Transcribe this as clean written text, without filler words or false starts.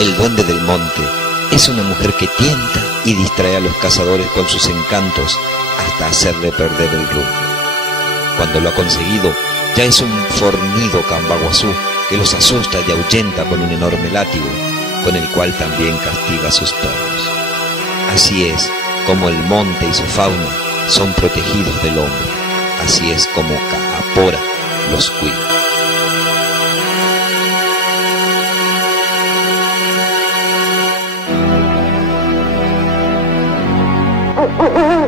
El duende del monte es una mujer que tienta y distrae a los cazadores con sus encantos hasta hacerle perder el rumbo. Cuando lo ha conseguido, ya es un fornido cambaguazú que los asusta y ahuyenta con un enorme látigo, con el cual también castiga a sus perros. Así es como el monte y su fauna son protegidos del hombre. Así es como Ka'apora los cuida. Oh,